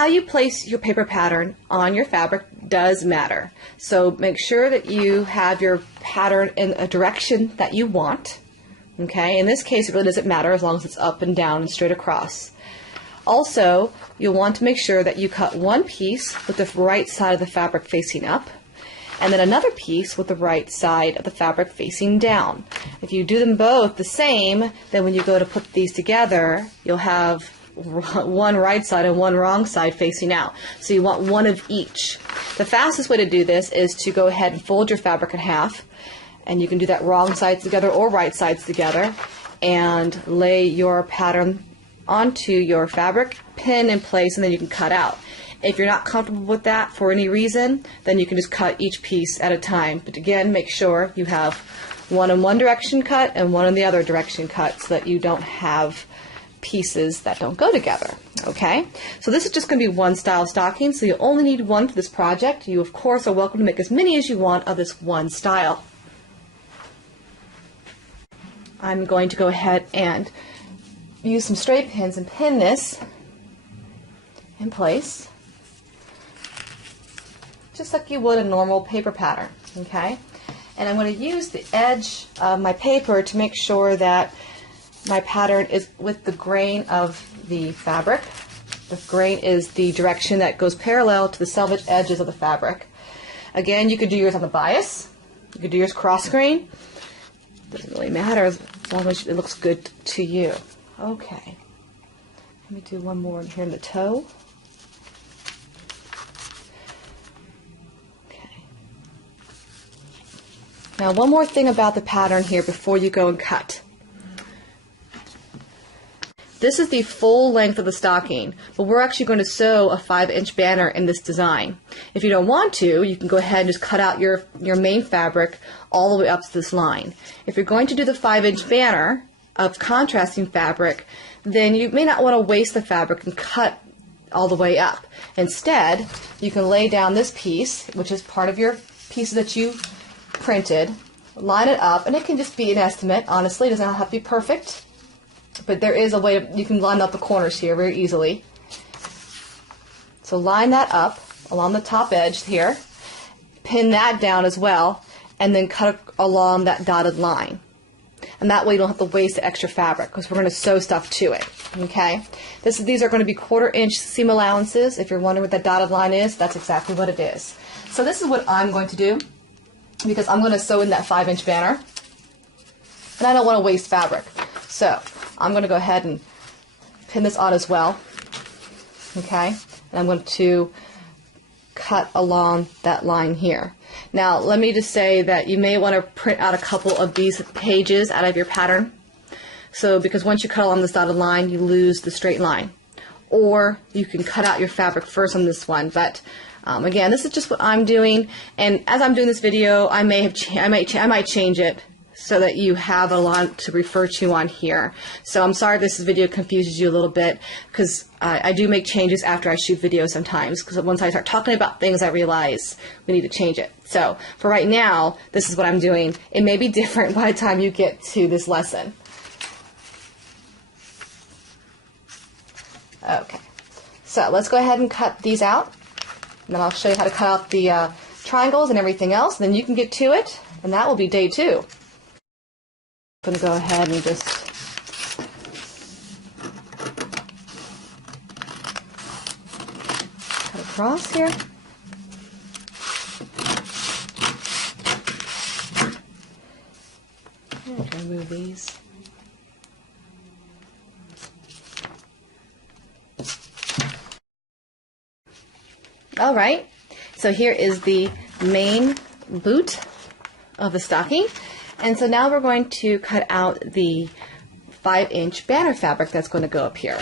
how you place your paper pattern on your fabric does matter. So make sure that you have your pattern in a direction that you want. Okay, in this case it really doesn't matter as long as it's up and down and straight across. Also, you'll want to make sure that you cut one piece with the right side of the fabric facing up, and then another piece with the right side of the fabric facing down. If you do them both the same, then when you go to put these together, you'll have one right side and one wrong side facing out. So you want one of each. The fastest way to do this is to go ahead and fold your fabric in half, and you can do that wrong sides together or right sides together, and lay your pattern onto your fabric, pin in place, and then you can cut out. If you're not comfortable with that for any reason, then you can just cut each piece at a time. But again, make sure you have one in one direction cut and one in the other direction cut so that you don't have pieces that don't go together. Okay, so this is just going to be one style stocking, so you only need one for this project. You of course are welcome to make as many as you want of this one style. I'm going to go ahead and use some straight pins and pin this in place just like you would a normal paper pattern. Okay, and I'm going to use the edge of my paper to make sure that my pattern is with the grain of the fabric. The grain is the direction that goes parallel to the selvage edges of the fabric. Again, you could do yours on the bias, you could do yours cross grain. Doesn't really matter as long as it looks good to you. Okay, let me do one more here in the toe. Okay. Now one more thing about the pattern here before you go and cut. This is the full length of the stocking, but we're actually going to sew a 5-inch banner in this design. If you don't want to, you can go ahead and just cut out your main fabric all the way up to this line. If you're going to do the 5-inch banner of contrasting fabric, then you may not want to waste the fabric and cut all the way up. Instead, you can lay down this piece, which is part of your pieces that you printed, line it up, and it can just be an estimate. Honestly, it doesn't have to be perfect. But there is a way you can line up the corners here very easily. So line that up along the top edge here, pin that down as well, and then cut along that dotted line. And that way you don't have to waste the extra fabric because we're going to sew stuff to it. Okay? These are going to be 1/4 inch seam allowances. If you're wondering what that dotted line is, that's exactly what it is. So this is what I'm going to do because I'm going to sew in that 5-inch banner. And I don't want to waste fabric. So I'm going to go ahead and pin this on as well, okay? And I'm going to cut along that line here. Now, let me just say that you may want to print out a couple of these pages out of your pattern. So, because once you cut along this dotted line, you lose the straight line. Or you can cut out your fabric first on this one. But again, this is just what I'm doing. And as I'm doing this video, I might change it so that you have a lot to refer to on here. So I'm sorry if this video confuses you a little bit because I do make changes after I shoot videos sometimes because once I start talking about things I realize we need to change it. So for right now, this is what I'm doing. It may be different by the time you get to this lesson. Okay, so let's go ahead and cut these out, and then I'll show you how to cut out the triangles and everything else, and then you can get to it, and that will be day 2. I'm going to go ahead and just cut across here. I'm going to remove these. All right, so here is the main boot of the stocking. And so now we're going to cut out the 5-inch banner fabric that's going to go up here.